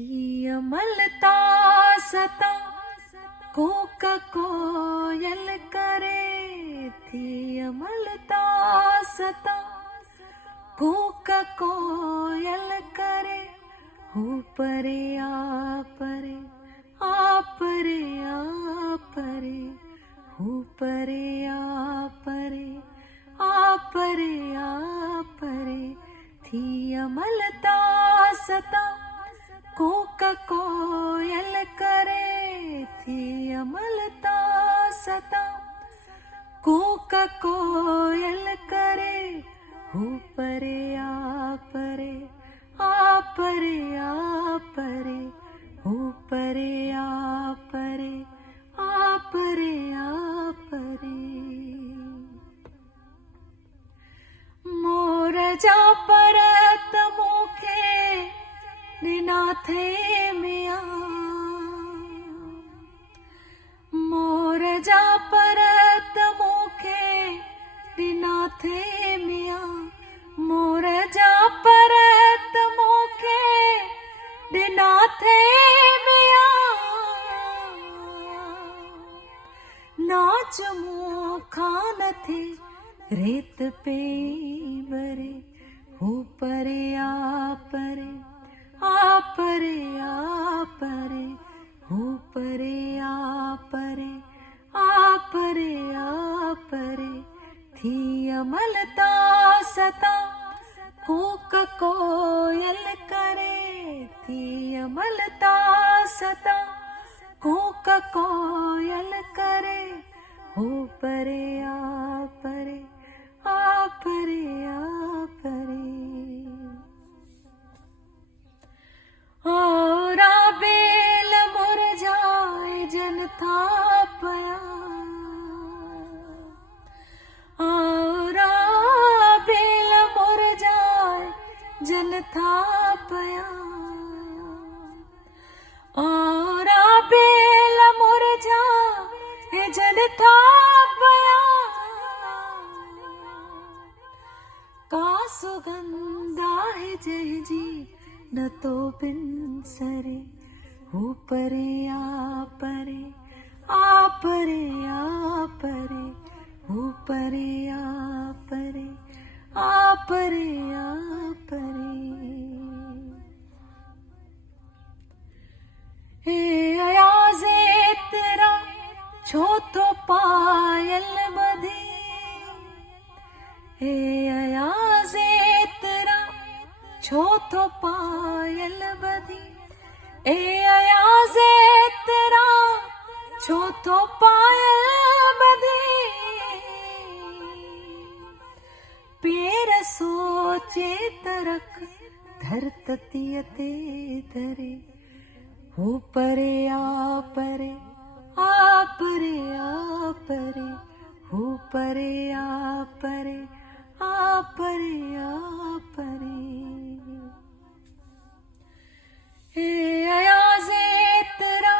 थी अमलता सता कोक कोयल करे, थी अमलता सता कोक कोयल करे, हो परे आ परे आ परे आ परे, हो परे आ परे आ परे आ परे, थी अमलता सता कोक कोयल करे, थी अमलता सता कोक कोयल करे, हो परे आ परे आ परे आ परे, हो परे आ परे आ परे आ परे। मोर जा परत मुखे निनाथे मिया, मोर जा परत मुखे निनाथे मिया, मोर जा परत मुखे निनाथे मिया, नाच मुखान थे रेत पे बरे, हो परे आ परे आ परे आ परे, हो परे आ परे आ परे आ परे, थी अमलता सता कोक कोयल करे, थी अमलता सता कोक कोयल करे, हो परे आ परे आ परे आ परे। औरा बेल मुरझाए जन था पया, औरा बेल मुरझाए जन था पया, औरा बेल मुरझाए जन था पया, का सुगंधा है जय जी न तो बिन सरे, हो परे आ परे आ परे आ परे, हो परे आ परे आ परे आ परे। हे अयाज़े तेरा छो तो पायल बधी, हे अयाज़े तेरा छो तो पायल बधी, ए अयाज़े तेरा छो तो पायल बधी, पेर सोचे तरक धरततियते धरे, हो परे आ परे आ परे आ परे, हो परे आ परे आ परे आ परे। हे अयाज़े तेरा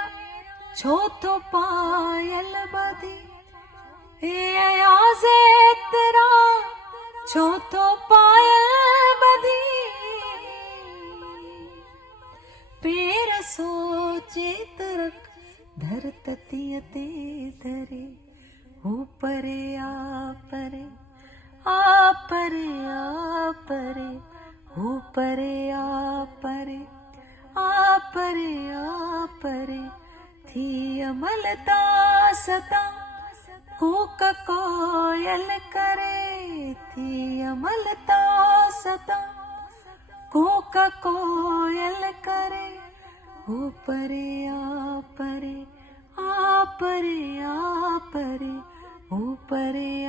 छो तो पायल बधी, हे अयाज़े तेरा छो तो पायल बधी, पेर सोचे तरक धरततियते धरे, हो परे आ परे आ परे आ परे, हो परे आ परे आ परे आ परे, थी अमलता सता कोक कोयल करे, थी अमलता सता कोक कोयल करे, हो परे आ परे आ परे आ परे, हो परे